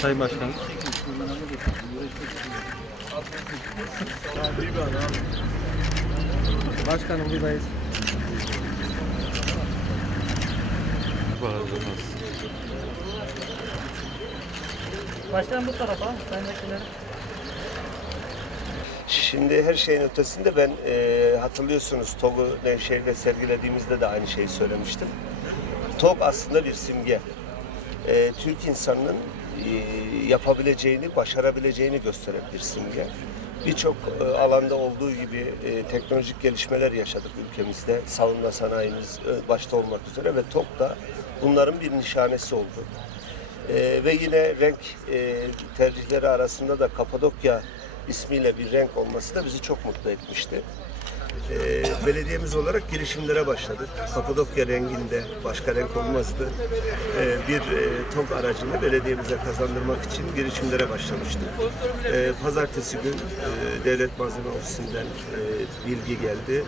Sayın Başkanım. Başkanım buradayız. Başkanım bu tarafa. Bendekileri. Şimdi her şeyin ötesinde ben e, hatırlıyorsunuz TOG'u Nevşehir'de sergilediğimizde de aynı şeyi söylemiştim. TOG aslında bir simge. E, Türk insanının e, yapabileceğini, başarabileceğini gösteren bir simge. Birçok e, alanda olduğu gibi e, teknolojik gelişmeler yaşadık ülkemizde. Savunma sanayimiz e, başta olmak üzere ve TOG da bunların bir nişanesi oldu. Ee, ve yine renk e, tercihleri arasında da Kapadokya ismiyle bir renk olması da bizi çok mutlu etmişti. Ee, belediyemiz olarak girişimlere başladık. Kapadokya renginde başka renk olmazdı. Ee, bir e, TOG aracını belediyemize kazandırmak için girişimlere başlamıştık. Ee, pazartesi gün e, Devlet Malzeme Ofisi'nden e, bilgi geldi.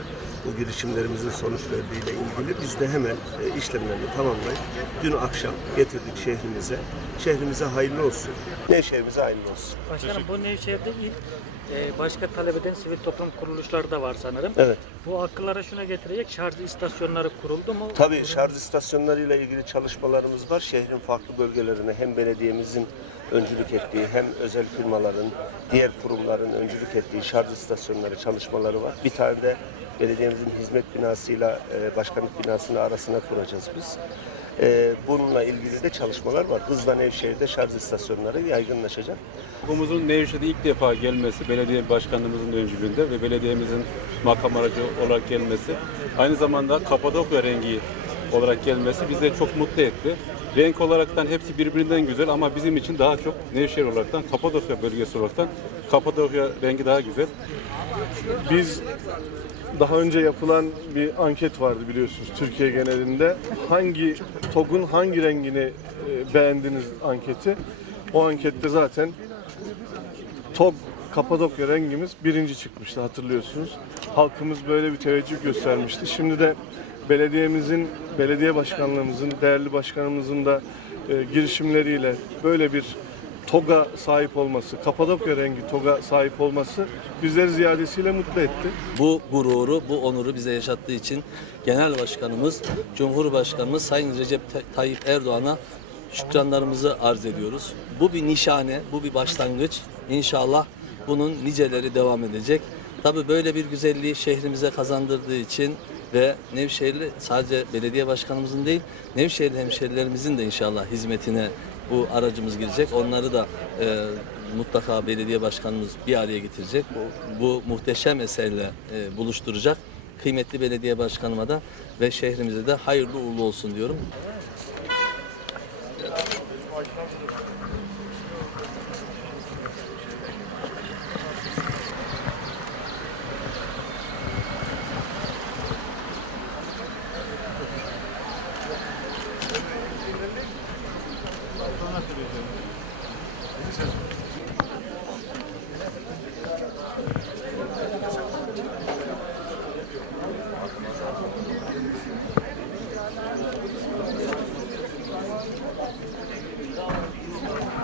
Bu girişimlerimizin sonuç verdiğiyle ilgili biz de hemen e, işlemlerini tamamlayıp dün akşam getirdik şehrimize. Şehrimize hayırlı olsun. Nevşehir'imize hayırlı olsun. Başkanım bu Nevşehir'de ilk e, başka talep eden sivil toplum kuruluşları da var sanırım. Evet. Bu akıllara şuna getirecek şarj istasyonları kuruldu mu? Tabii şarj istasyonlarıyla ilgili çalışmalarımız var. Şehrin farklı bölgelerine hem belediyemizin öncülük ettiği hem özel firmaların, diğer kurumların öncülük ettiği şarj istasyonları çalışmaları var. Bir tane de belediyemizin hizmet binasıyla e, başkanlık binasını arasına kuracağız biz. E, bununla ilgili de çalışmalar var. Hızla Nevşehir'de şarj istasyonları yaygınlaşacak. Okulumuzun Nevşehir'de ilk defa gelmesi, belediye başkanlığımızın öncülüğünde ve belediyemizin makam aracı olarak gelmesi, aynı zamanda Kapadokya rengi olarak gelmesi bizi çok mutlu etti. Renk olaraktan hepsi birbirinden güzel ama bizim için daha çok Nevşehir olaraktan, Kapadokya bölgesi olaraktan Kapadokya rengi daha güzel. Biz daha önce yapılan bir anket vardı biliyorsunuz Türkiye genelinde. Hangi TOG'un hangi rengini e, beğendiniz anketi. O ankette zaten TOG Kapadokya rengimiz birinci çıkmıştı hatırlıyorsunuz. Halkımız böyle bir teveccüh göstermişti. Şimdi de belediyemizin, belediye başkanlığımızın, değerli başkanımızın da e, girişimleriyle böyle bir TOG'a sahip olması, Kapadokya rengi TOG'a sahip olması bizleri ziyadesiyle mutlu etti. Bu gururu, bu onuru bize yaşattığı için Genel Başkanımız, Cumhurbaşkanımız Sayın Recep Tayyip Erdoğan'a şükranlarımızı arz ediyoruz. Bu bir nişane, bu bir başlangıç. İnşallah bunun niceleri devam edecek. Tabii böyle bir güzelliği şehrimize kazandırdığı için ve Nevşehirli sadece belediye başkanımızın değil, Nevşehirli hemşehrilerimizin de inşallah hizmetine bu aracımız girecek. Onları da e, mutlaka belediye başkanımız bir araya getirecek. Bu, bu muhteşem eserle e, buluşturacak. Kıymetli belediye başkanıma da ve şehrimize de hayırlı uğurlu olsun diyorum.